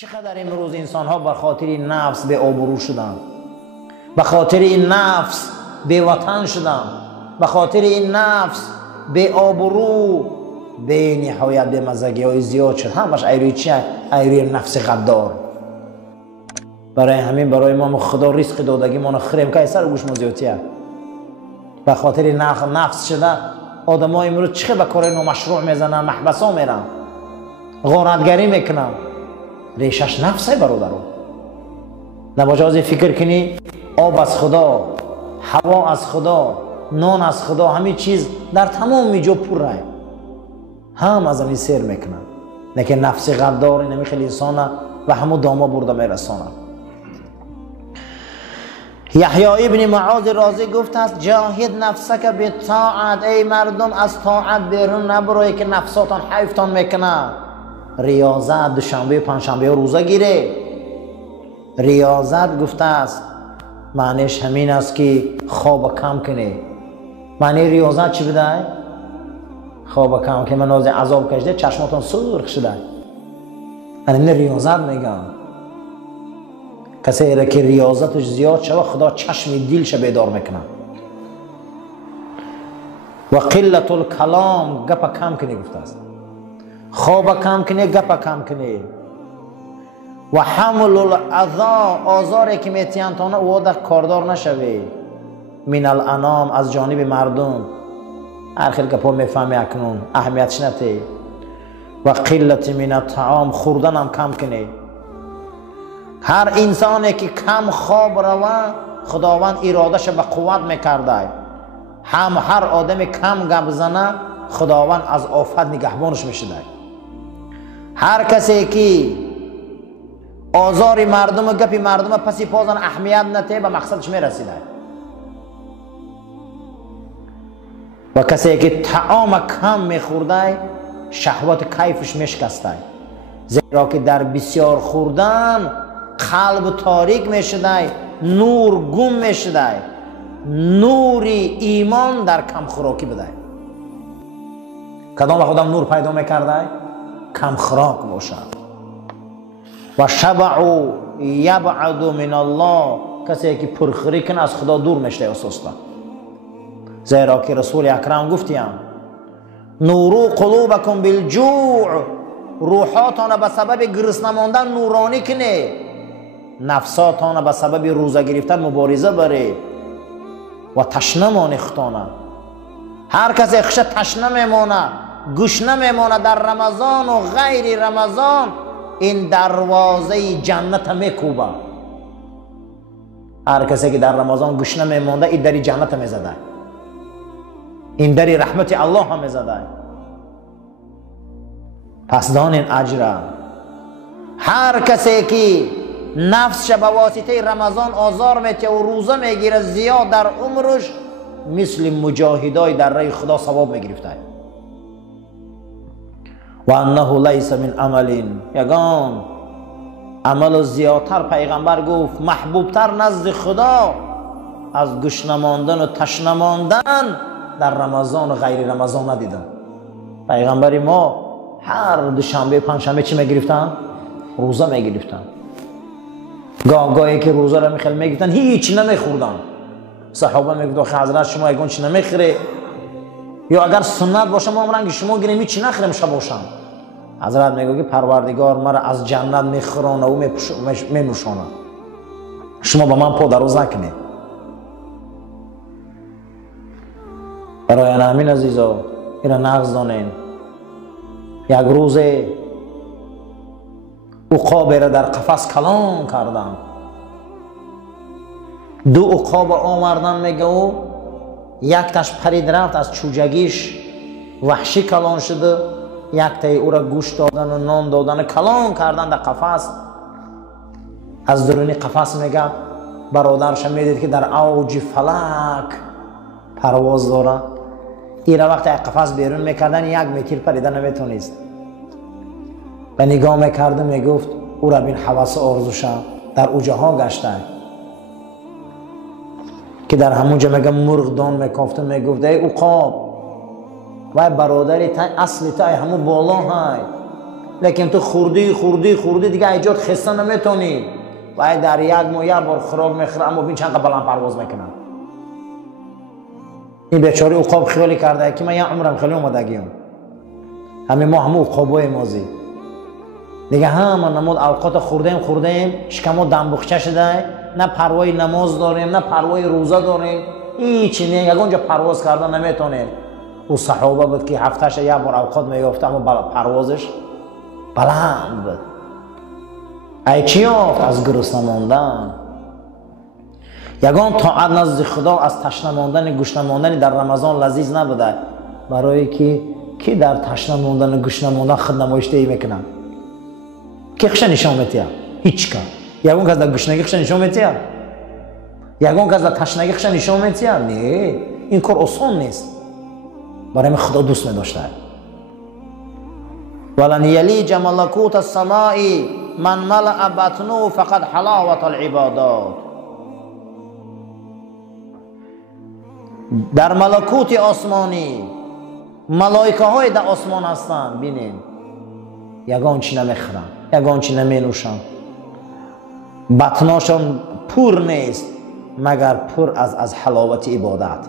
چقدر امروز انسان ها به خاطر این نفس به آبرو شدن، به خاطر این نفس به وطن شدن، به خاطر این نفس به آبرو به نهایت به مزگی های زیاد شد. همش ایروی چیه؟ ایروی نفس غدار. برای همین برای ما خدا رزق دادگی ما نخریم که سر گوش ما زیادیه. به خاطر نفس شده آدم ها امروز چه به کار نامشروع میزنن، محبس ها میرن، غارتگری میکنن. ریشش نفسه برادرو. نباید فکر کنی آب از خدا، هوا از خدا، نان از خدا، همه چیز در تمام جا پر راه، هم از همین سیر میکنن. لیکن نفس غدار این خیلی انسان و همو داما برده میرسانه. یحیی ابن معاذ رازی گفت است جاهد نفسک به طاعت، ای مردم از طاعت بیرون نبروی که نفساتان حیفتان میکنه. ریاضت دوشنبه و پنجشنبه روزه گیره. ریاضت گفته است معنیش همین است که خواب کم کنه. معنی ریاضت چی بده؟ خواب کم که من از عذاب کشیده چشماتون سرخ شده. این ریاضت میگم. کسی را که ریاضتش زیاد شده خدا چشم دلش بیدار میکنه. و قلت الکلام، گپ کم کنی گفته است. خواب کم کنی، گپ کم کنی. و حمل الاذی، آزاری که میتیانتانه او در کاردار نشوی. من الانام، از جانب مردم. آخر گپا میفهمی اکنون اهمیتش نتی. و قلت من الطعام، خوردن هم کم کنی. هر انسانی که کم خواب روه خداوند ارادش به قوت میکرده. هر آدم کم گپ زنه خداوند از آفت نگهبانش میشده. هر کسی که آزار مردم و گپ مردم پسی پازن اهمیت نته به مقصدش میرسیده. و کسی که طعام کم میخورده شهوت کیفش میشکسته، زیرا که در بسیار خوردن قلب تاریک میشده، نور گم میشده. نوری ایمان در کم خوراکی بده. کدام خودم نور پیدا میکرده؟ کم خوراک باشد. و شبع یبعد من الله، کسی که پرخوری کنه از خدا دور میشه اساسا. زیرا که رسول اکرم گفتیم نورو قلوبکم بالجوع، روحاتان به سبب گرسنه ماندن نورانی کنه، نفساتان به سبب روزه گرفتن مبارزه بره و تشنه مانه ختانه. هر کسی خشه تشنه میمانه، گشنه میمانه در رمضان و غیر رمضان، این دروازه جنت میکوبه. هر کسی که در رمضان گشنه میمانده این دری جنت میزده، این دری رحمت الله هم میزده. پس دانین اجره. هر کسی که نفسش به واسطه رمضان آزار میته و روزه میگیره زیاد در عمرش، مثل مجاهدای در راه خدا ثواب میگرفته. و انه لیس من عمل، یگان عمل زیادتر پیغمبر گفت محبوبتر نزد خدا از گشنه ماندن و تشنه ماندن در رمضان و غیر رمضان ندیدم. پیغمبر ما هر دوشنبه پنجشنبه چی میگرفتن؟ روزه میگرفتن. گاهی که روزه را میگرفتن هیچ نمیخوردن. صحابه میگفتن حضرت شما یگان چی نمیخوره؟ یا اگر سنت باشه ما رنگ شما گیریم چی نخوریم شب باشم. حضرت میگه که پروردگار مرا از جنت میخورانه و مینوشانه، شما با من پا دروز نکنید. برای همین عزیزا اینا نغز دانین. یک روز عقاب را در قفس کلان کردن. دو عقاب آمردن میگه و یک تاش پرید رفت از چوجگیش وحشی کلان شده، یک تای او را گوشت دادن و نان دادن کلان کردن در قفس. از درونی قفس میگه برادرش میدید که در اوج فلک پرواز داره. این وقت قفس بیرون میکردن یک متر پریدن نمیتونست. به نگاه میکرده میگفت او را بین حواس آرزوشه در اوجه ها گشته که در همونجا میگه مرغ دان میکافته. میگفت ای عقاب، وای برادری تا اصلی تا همون بالا های لیکن تو خوردی دیگه ایجاد خسته نمیتونی. باید در یک ماه یک بار خوراک میخوره، اما ببین چقدر بلند پرواز میکنن. این بیچاره عقاب خیالی کرده که من یه عمرم خیلی اومدگیم، همه ما همه عقابای مازی دیگه، همه نماز اوقات خوردیم شکمو دنبخچه شده، نه پروای نماز داریم نه پروای روزه داریم، هیچی نه. یک اونجا پرواز کردن نمیتونیم. او صحابه بود که هفتهش یک بار اوقات میافته، اما پروازش بلند بود. ای چی یافت؟ از گرسنه ماندن. یگان طاعت نزد خدا از تشنه ماندن گشنه ماندن در رمضان لذیذ نبوده، برای که در تشنه ماندن گشنه ماندن خود نمایشدهی میکنن. که خش نشان میتیه؟ هیچ کن. یگان کس در گشنگی خش نشان میتیه؟ یگان کس در تشنگی خش نشان میتیه؟ نه، این کار آسان نیست. برای خدا دوست می‌داشته. ولن یلیج ملکوت السماء من ملأ بطنه فقد حلاوة العبادات. در ملکوت آسمانی ملائکه های در آسمان هستند، بینین یگان چی نمیخورن، یگان چی نمینوشن، بطناشون پر نیست مگر پر از حلاوت عبادت.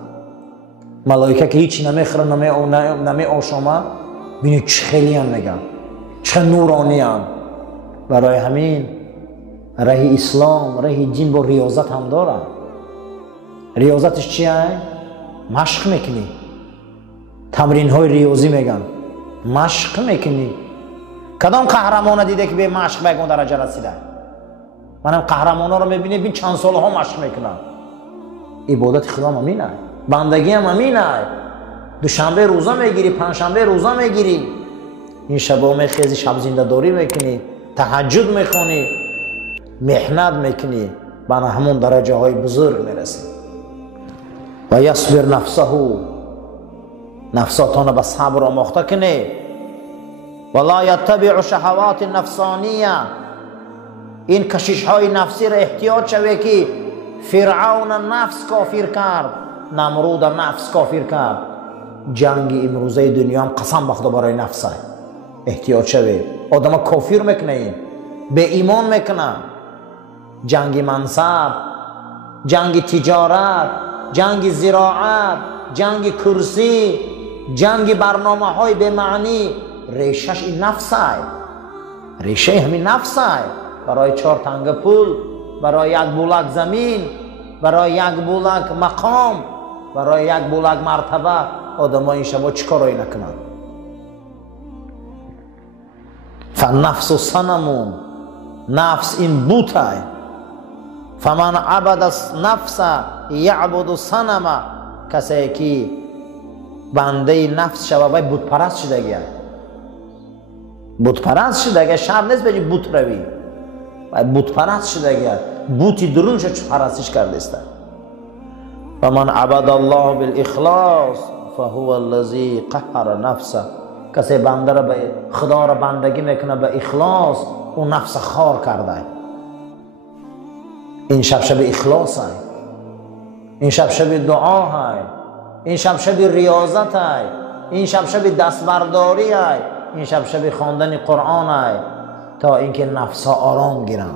ملائکه که هیچی نمیخورن نمی آشامن، بینید چه خیلی هم میگن، چه نورانی هم. برای همین راه اسلام راه دین با ریاضت هم داره. ریاضتش چیه؟ مشق میکنی، تمرین های ریاضی میگن، مشق میکنی. کدام قهرمان دیده که به مشق به اون درجه رسیده؟ منم قهرمانا رو میبینی بین چند سال ها مشق میکنن. عبادت خدا هم همینه، بندگی هم همینه. دوشنبه روزه میگیری، پنجشنبه روزه میگیری، این شبا میخیزی، شب زنده داری میکنی، تهجد میخونی، محنت میکنی، بنا همون درجه های بزرگ میرسی. و یصبر نفساتان به صبر آموخته کنی. ولا یتبع شهوات نفسانیه، این کشش های نفسی را احتیاط شوی که فرعون نفس کافر کرد، نمرود نفس کافر کرد. جنگ امروزه دنیا هم قسم بخدا برای نفسه. احتیاط شوی. آدم کافر میکنه، این به ایمان میکنه. جنگ منصب، جنگ تجارت، جنگ زراعت، جنگ کرسی، جنگ برنامه های به معنی، ریشش این نفسه. ریشه همین نفسه. برای 4 تنگ پول، برای 1 بولک زمین، برای 1 بولک مقام، برای 1 بولک مرتبه، آدم ها این شبا چیکارایی نکنن؟ فالنفس صنم، نفس این بوته. فمن عبد نفس یعبد صنم، کسی که بنده نفس شبا بوت پرست شده گیه. بوت پرست شده گیه، شر نیست بجی بوت روی، بوت پرست شده گیه. بوتی درون شد چه پرستش کرده است. فمن عبد الله بالاخلاص فهو الذی قهر نفسه، کسی بنده را به خدا را بندگی میکنه به اخلاص، اون نفس خار کرده. این شب اخلاص های، این شب دعا های، این شب ریاضت های، این شب دستبرداری های، این شب خواندن قرآن های، تا اینکه نفس ها آرام گیرن،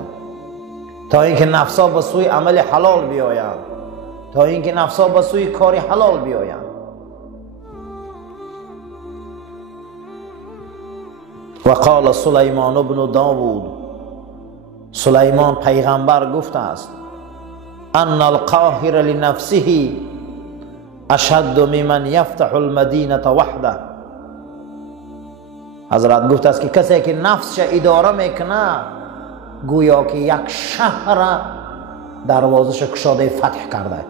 تا اینکه نفس ها به سوی عمل حلال بیاین، تا اینکه نفس ها به سوی کاری حلال بیاین. و قال سلیمان بن داوود، سلیمان پیغمبر گفته است: ان القاهر لنفسه اشد ممن یفتح المدینه وحده. حضرت گفته است که کسی که نفسش اداره میکنه گویا که یک شهر دروازش کشاده فتح کرده.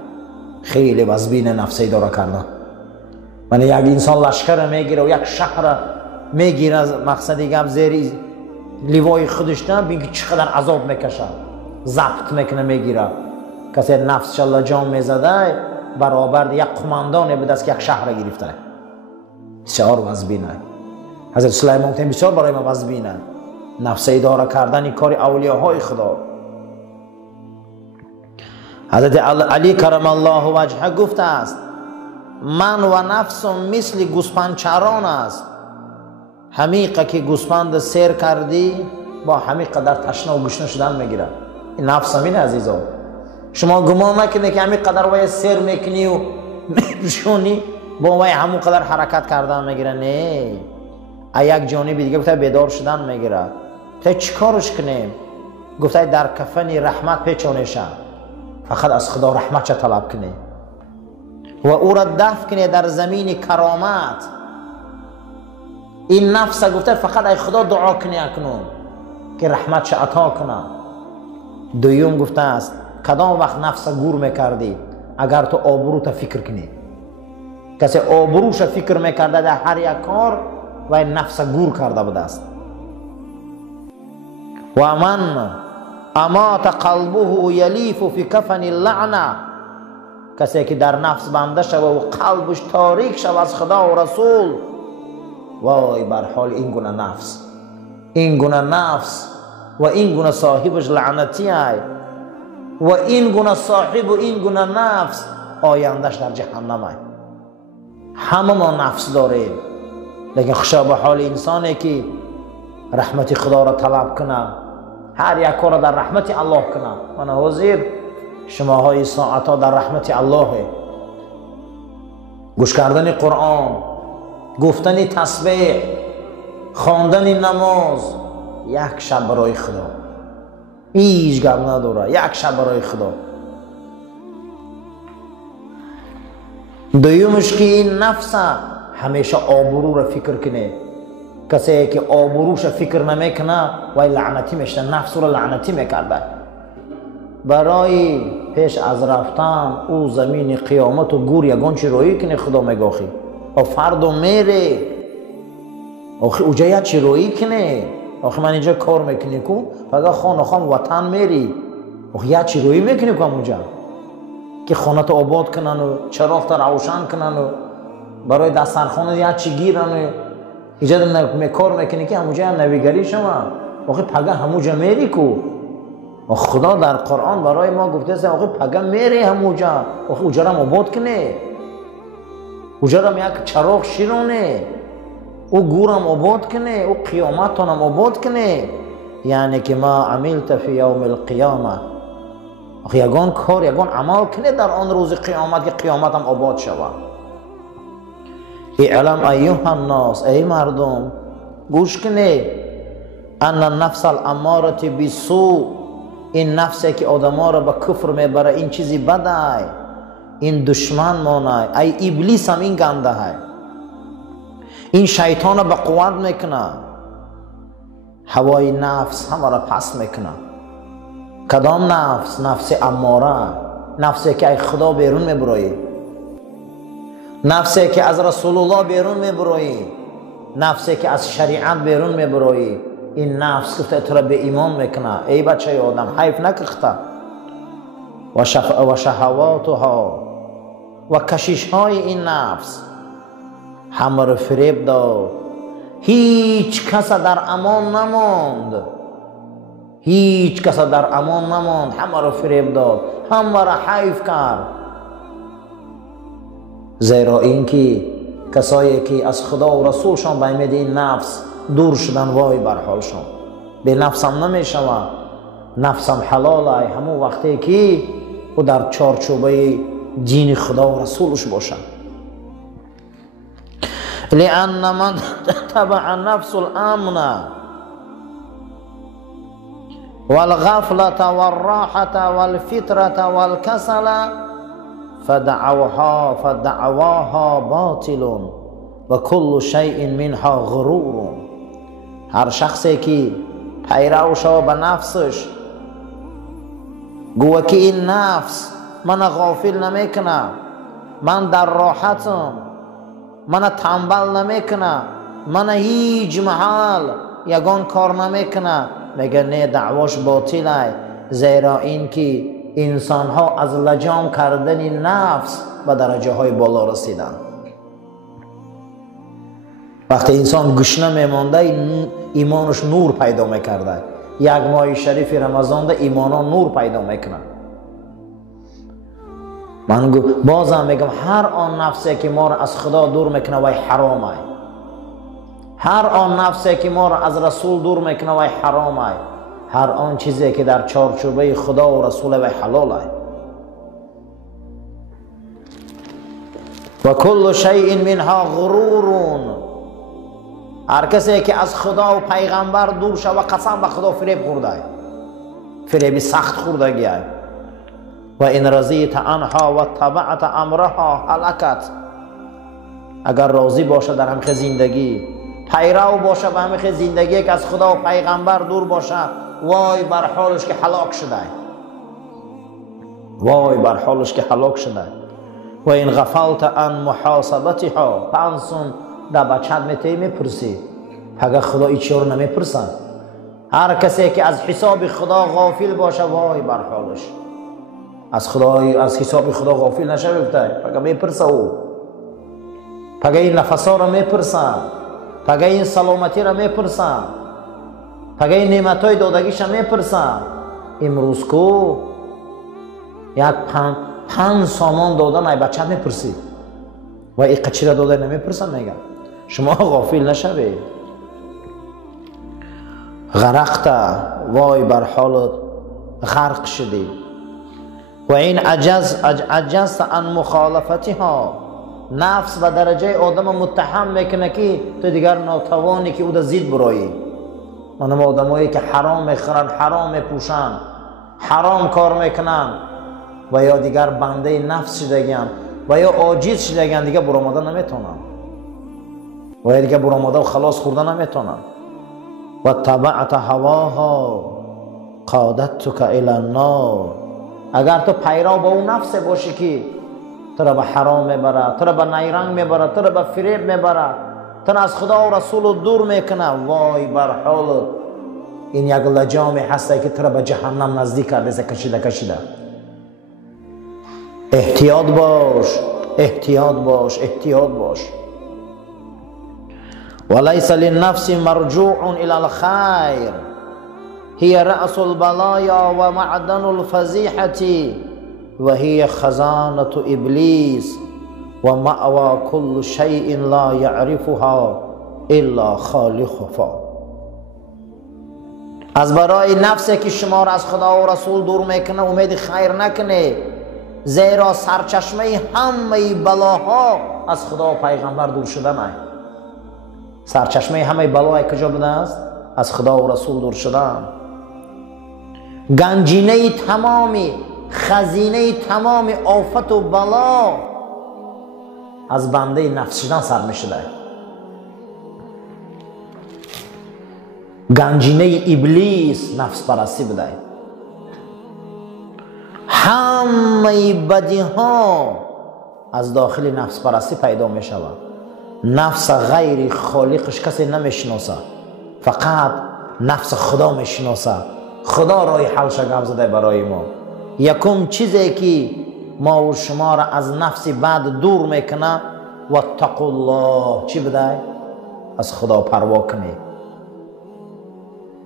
خیلی وزبین نفس اداره کرده. من یک انسان لشکر میگیره و یک شهر میگیره، از مقصدی گم زیر لیوای خودش نه، ببین که چقدر عذاب میکشه، ضبط میکنه میگیره. کسی نفس شالله جان میزده برابر یک قماندان به دست که یک شهر گرفته. بسیار وزبینه. حضرت سلیمان تیم بسیار برای ما وزبینه. نفس اداره کردن این کار اولیاءهای خدا. حضرت علی کرم الله وجهه گفته است: من و نفسم مثل گوسپند چران است، همیقه که گوسفند سیر کردی با همین قدر تشنه و گشنه شدن میگیره. این نفس همین عزیزا. شما گمان نکنی که همین قدر وای سیر میکنی و میشونی با وای همون قدر حرکت کردن میگیره. نه، یک جانب دیگه گفته بیدار شدن میگیره. تا چیکارش کنیم؟ گفته در کفن رحمت پیچونیشه، فقط از خدا رحمت چه طلب کنی و او را دفن کنی در زمین کرامت. این نفس گفته فقط ای خدا دعا کنی اکنون که رحمت چه عطا کنه. دویم گفته است کدام وقت نفس گور میکردی؟ اگر تو آبرو تا فکر کنی. کسی آبروش فکر میکرده در هر یک کار و این نفس گور کرده بوده است. و من امات قلبه یلیف فی کفن اللعنه، کسی که در نفس بنده شود و قلبش تاریک شود از خدا و رسول، وای بر حال این گونه نفس، این گونه نفس و این گونه صاحبش لعنتی ای و این گونه صاحب و این گونه نفس آیندهش در جهنم ای. همه ما نفس داریم، لیکن خوشا به حال انسانی که رحمت خدا را طلب کنه، هر یک کار در رحمت الله کنه. من حاضر شماهای ساعتا در رحمت الله، گوش کردن قرآن، گفتن تسبیح، خواندن نماز، یک شب برای خدا، هیچ گپ نداره، یک شب برای خدا. دویمش که این نفس همیشه آبرو را فکر کنه. کسی که آبروش فکر نمیکنه وای لعنتی میشه، نفس رو لعنتی میکرده. برای پیش از رفتن او زمین قیامت و گور یگان چی روی کنه خدا میگه آخی و فرد میره آخی اوجا یا چی روی کنه؟ آخی من اینجا کار میکنی کو فقط خانه خان وطن میری آخی یا چی روی میکنی کن اونجا که خانه تو آباد کنن و چراغ تا روشن کنن و برای دسترخوان یا چی گیرن و اینجا کار میکنی که همونجا هم نویگری شما آخی پگه همونجا میری کو. و خدا در قرآن برای ما گفته است آخی پگه میری همونجا، آخی اوجا را آباد کنه، اوجا را یک چراغ شیرونه، او گورم آباد کنه، او قیامتانم آباد کنه. یعنی که ما عملت فی یوم القیامه، آخی یگان کار یگان عمل کنه در آن روز قیامت که قیامت هم آباد شود. اعلم ایها الناس، ای مردم گوش کنه، ان النفس الاماره بالسوء، این نفسی که آدما را به کفر میبره این چیزی بده، این دشمن مانه، ای ابلیس هم این گنده های، این شیطان را به قوت میکنه، هوای نفس همه را پس میکنه. کدام نفس؟ نفس اماره، نفسی که ای خدا بیرون میبرایی، نفسی که از رسول الله بیرون میبرایی، نفسی که از شریعت بیرون میبرایی. این نفس گفته تو را به ایمان میکنه. ای بچه آدم حیف نکخته. و شهواتها و کشش های این نفس همه را فریب داد، هیچ کس در امان نماند، هیچ کس در امان نماند، همه را فریب داد، همه را حیف کرد. زیرا اینکه کسایی که از خدا و رسولشان به امید این نفس دور شدن، وای بر حالشان. به نفسم نمیشود، نفسم حلاله همون وقتی که او در چارچوبه دین خدا و رسولش باشد. لأن من تبع نفس الامن والغفلة والراحة والفترة والكسل فدعواها باطل و کل شیء منها غرور. هر شخصی که پیرو شود به نفسش، گوه که این نفس من غافل نمیکنه، من در راحتم، من تنبل نمیکنه، من هیچ محل یگان کار نمیکنه، میگه نه دعواش باطله. زیرا این که انسان ها از لجام کردن نفس به درجه های بالا رسیدن. وقتی انسان گشنه میمانده ایمانش نور پیدا میکرده. یک ماه شریف رمضان ده ایمانا نور پیدا میکنه. من بازم میگم هر آن نفسی که ما را از خدا دور میکنه وای حرامه، هر آن نفسی که ما را از رسول دور میکنه و حرام است، هر آن چیزی که در چارچوبه خدا و رسول و حلال است. و کل شیء منها غرور، هر کسی که از خدا و پیغمبر دور شد و قسم به خدا فریب خورده، فریب سخت خوردگی است. و ان رضیت عنها و تبعت امرها هلکت، اگر راضی باشه در همه زندگی، پیرو باشه به همه زندگی که از خدا و پیغمبر دور باشه، وای بر حالش که هلاک شده، وای بر حالش که هلاک شده. و این غفلت عن محاسبتها، پانسون در بچت میتی میپرسی، اگر خدا ایچی رو نمیپرسن. هر کسی که از حساب خدا غافل باشه، وای بر حالش. از حساب خدا غافل نشه بگه، اگر میپرسه او، پگه این نفسا را میپرسن، پگه این سلامتی را میپرسن، پگه این نعمتای دادگیش را میپرسن. امروز کو یک پنج سامان دادن ای بچه میپرسی و این قچی را داده نمیپرسن. میگن شما غافل نشوید. غرقت، وای بر حالت غرق شدی. و این عجزت عن مخالفتها، نفس و درجه آدم متهم میکنه که تو دیگر ناتوانی که او در زید برایی. منم آدمایی که حرام میخورن، حرام میپوشن، حرام کار میکنن و یا دیگر بنده نفس شدگن و یا عاجز شدگن، دیگر برآمده نمیتونن و یا دیگر برآمده و خلاص خورده نمیتونن. و تبعت هواها قادتک الی النار، اگر تو پیرو با اون نفس باشی که تو را به حرام میبره، تو را به نیرنگ میبره، تو را به فریب میبره، تو را از خدا و رسول دور میکنه، وای بر حالت. این یک لجامی هسته که تو را به جهنم نزدیک کرده، کشیده. احتیاط باش، احتیاط باش، احتیاط باش. وليس للنفس مرجوع الى الخير، هي رأس البلايا ومعدن الفضيحة وهي خزانة إبليس ومأوى كل شيء لا يعرفها الا خالقها. از برای نفسی که شما را از خدا و رسول دور میکنه امید خیر نکنه، زیرا سرچشمه همه بلاها از خدا و پیغمبر دور شدن است. سرچشمه همه بلاها کجا بوده است؟ از خدا و رسول دور شدن. گنجینه تمامی، خزینه تمام آفت و بلا از بنده نفس شدن سر می شده. گنجینه ابلیس نفس پرستی بوده. همه بدی ها از داخل نفس پرستی پیدا می شود. نفس غیر خالقش کسی نمیشناسه، فقط نفس خدا میشناسه. خدا رای حلش گم زده برای ما. یکم چیزی که ما و شما را از نفس بد دور میکنه، واتقوا الله، چی بده؟ از خدا پروا کنی.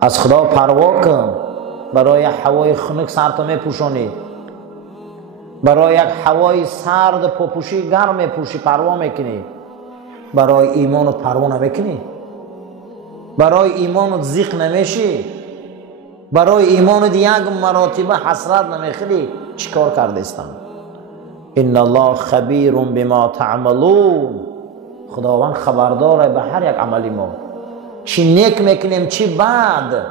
از خدا پروا کن. برای هوای خنک سرتو میپوشانی، برای یک هوای سرد پوپوشی گرم میپوشی، پروا میکنی. برای ایمانت پروا نمیکنی، برای ایمانت زیق نمیشی، برای ایمانت یک مراتبه حسرت نمیخوری. چیکار کرده استم؟ ان الله خبیر بما تعملون، خداوند خبرداره به هر یک عملی ما، چی نیک میکنیم چی بد،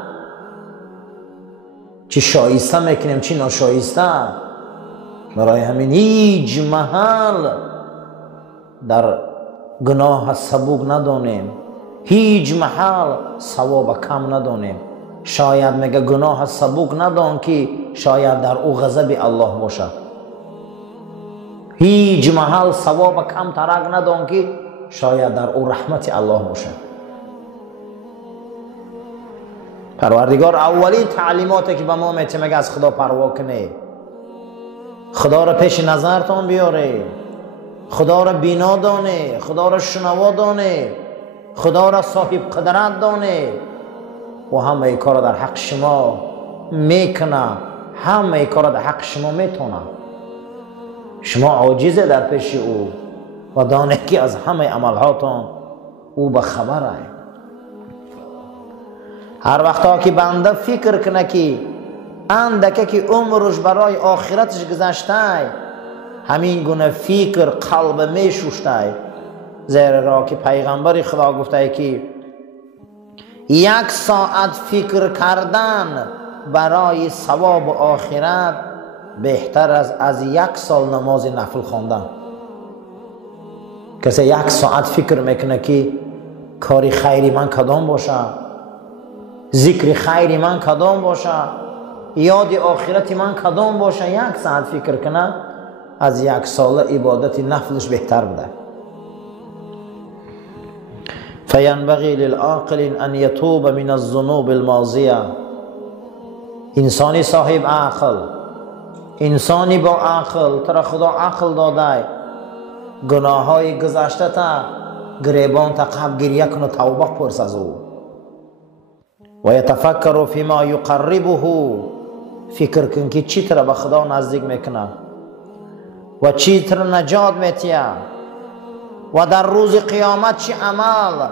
چی شایسته میکنیم چی ناشایسته. برای همین هیچ محل در گناه سبوک ندانیم، هیچ محل ثواب کم ندانیم. شاید میگه گناه سبوک ندان که شاید در او غضب الله باشد. هیچ محل ثواب کم ترک ندان که شاید در او رحمت الله باشد. پروردگار اولین تعلیماتی که به ما میده میگه از خدا پروا کنه، خدا را پیش نظرتان بیاره، خدا را بینا دانه، خدا را شنوا دانه، خدا را صاحب قدرت دانه و همه کار در حق شما میکنه، همه کار در حق شما میتونه. شما عاجزه در پیش او و دانه که از همه عملهاتان او به خبر است. هر وقتا که بنده فکر کنه که اندکه که عمرش برای آخرتش گذشته، همین گونه فکر قلب می شوشته، زیرا را که پیغمبر خدا گفته که 1 ساعت فکر کردن برای ثواب آخرت بهتر از 1 سال نماز نفل خواندن. کسی 1 ساعت فکر میکنه که کاری خیری من کدام باشه، ذکر خیری من کدام باشه، یاد آخرت من کدام باشه، 1 ساعت فکر کنه از 1 سال عبادت نفلش بهتر بوده. فینبغی للعاقل ان یتوب من الذنوب الماضیه. انسانی صاحب عقل، انسانی با عقل، ترا خدا عقل داده، گناه های گذشته تا گریبان تا قبل گریه کن و توبه پرس از او و یتفکر فیما یقربه. فکر کن که چی ترا به خدا نزدیک میکنه و چی ترا نجات میتیه و در روز قیامت چی عمل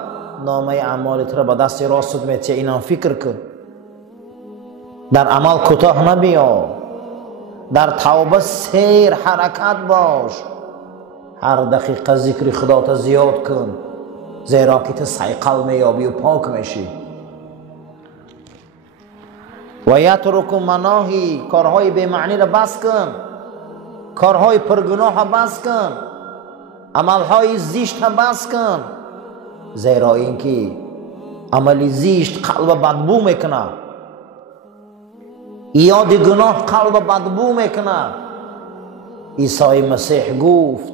نامه اعمال ترا به دست راست میتیه. اینا فکر کن. در عمل کوتاه نبیا، در توبه سیر حرکت باش، هر دقیقه ذکر خدا تا زیاد کن، زیرا که تو صیقل میابی و پاک میشی. و یترک مناهی، کارهای بی معنی را بس کن، کارهای پرگناه بس کن، عملهای زشت بس کن، زیرا اینکه عمل زشت قلب بدبو میکنه، یاد گناه قلب بدبو میکنه. عیسی مسیح گفت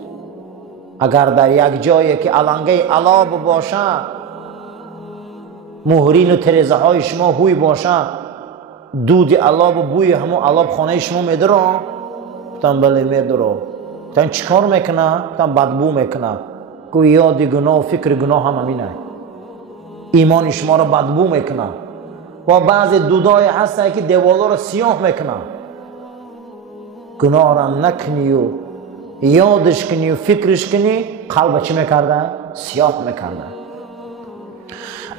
اگر در یک جایی که علنگه علاب باشه، مهرین و تریزه های شما هوی باشه، دود علاب و بوی همون علاب خانه شما میدره؟ گفتم بله میدره. گفتم چیکار میکنه؟ گفتم بدبو میکنه. گفت یاد گناه و فکر گناه هم همینه، ایمان شما را بدبو میکنه. و بعضی دودای هسته که دیوالا را سیاه میکنه. گناه را نکنی و یادش کنی و فکرش کنی، قلب چی میکرده؟ سیاه میکرده.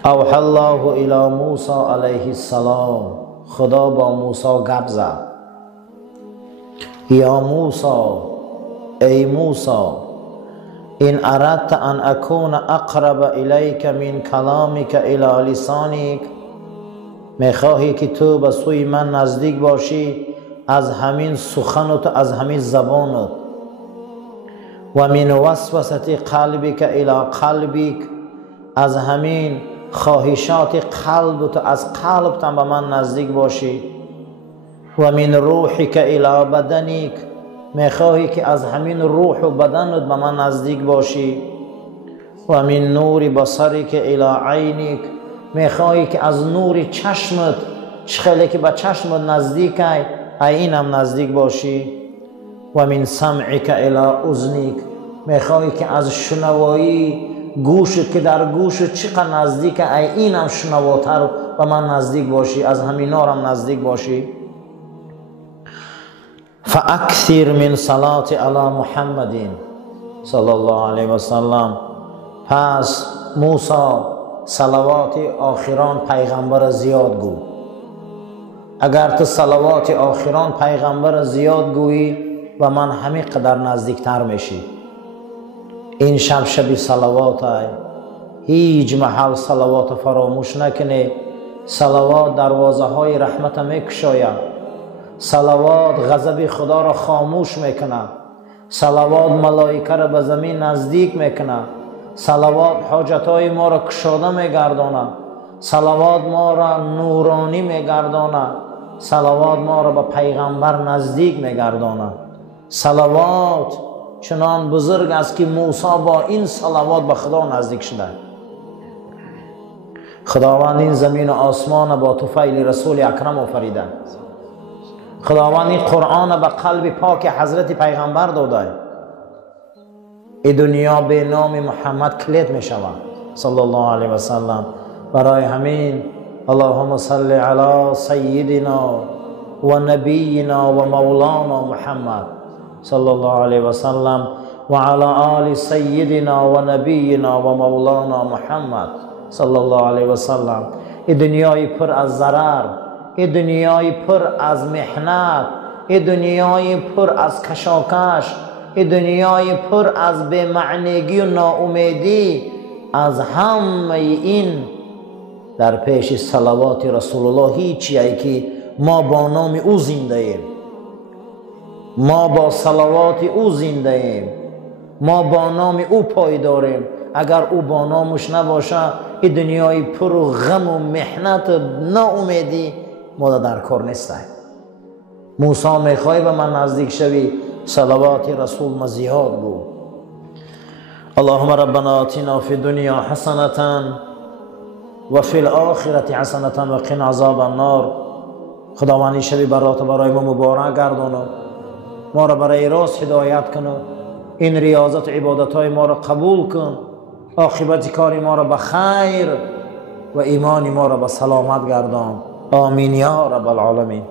اوحی الله الی موسی علیه السلام، خدا با موسی گپ زد. یا موسی، ای موسی، این اردت ان اکون اقرب الیک من کلامک الی لسانک، میخواهی که تو به سوی من نزدیک باشی از همین سخنت، از همین زبانت، و من وسوسه قلبک الی قلبک، از همین خواهشات قلبت، از قلبت به من نزدیک باشی، و من روحک الی بدنک، میخواهی که از همین روح و بدنت به من نزدیک باشی، و من نور بصرک الی عینک، میخواهی که از نور چشمت، خیلی که به چشمت نزدیک اینم نزدیک باشی، و من سمعک الی اذنک، میخواهی که از شنوایی گوشت که در گوشت چقدر نزدیک اینم شنواتر به من نزدیک باشی، از همین نارم نزدیک باشی. فاکثر من صلات علی محمد صلی الله علیه و سلم. پس موسی صلوات آخران پیغمبر زیاد گو. اگر تو صلوات آخران پیغمبر زیاد گویی و من همین قدر نزدیکتر میشی. این شب صلوات های، هیچ محل صلوات فراموش نکنی. صلوات دروازه های رحمت میکشاید، صلوات غضب خدا را خاموش میکنه، صلوات ملائکه را به زمین نزدیک میکنه، صلوات حاجت های ما را کشاده میگردانه، صلوات ما را نورانی میگردانه، صلوات ما را به پیغمبر نزدیک میگردانه. صلوات چنان بزرگ است که موسی با این صلوات به خدا نزدیک شده. خداوند این زمین و آسمان با طفیل رسول اکرم آفریده. خداوند این قرآن به قلب پاک حضرت پیغمبر داده. این دنیا به نام محمد کلید می شود صلی الله علیه و سلم. برای همین اللهم صل علی سیدنا و نبینا و مولانا محمد صلی الله علیه و سلم و علی آل سیدنا و نبینا و مولانا محمد صلی الله علیه و سلم. این دنیای پر از ضرر، این دنیای پر از محنت، این دنیای پر از کشاکش، این دنیای پر از بی‌معنیگی و ناامیدی، از همه این در پیش صلوات رسول الله هیچیه که ما با نام او زنده ایم، ما با صلوات او زنده ایم، ما با نام او پایداریم. اگر او با نامش نباشه این دنیای پر و غم و محنت و ناامیدی ما در کار نیستیم. موسی میخوای به من نزدیک شوی، صلوات رسول ما زیاد بود. اللهم ربنا آتنا فی الدنیا حسنة و فی الآخرة حسنة و قنا عذاب النار. خداوندی شبی برات برای ما مبارک گردانو، ما را برای راست هدایت کنو، این ریاضت و عبادت های ما را قبول کن، عاقبت کار ما را به خیر و ایمان ما را به سلامت گردان. آمین یا رب العالمین.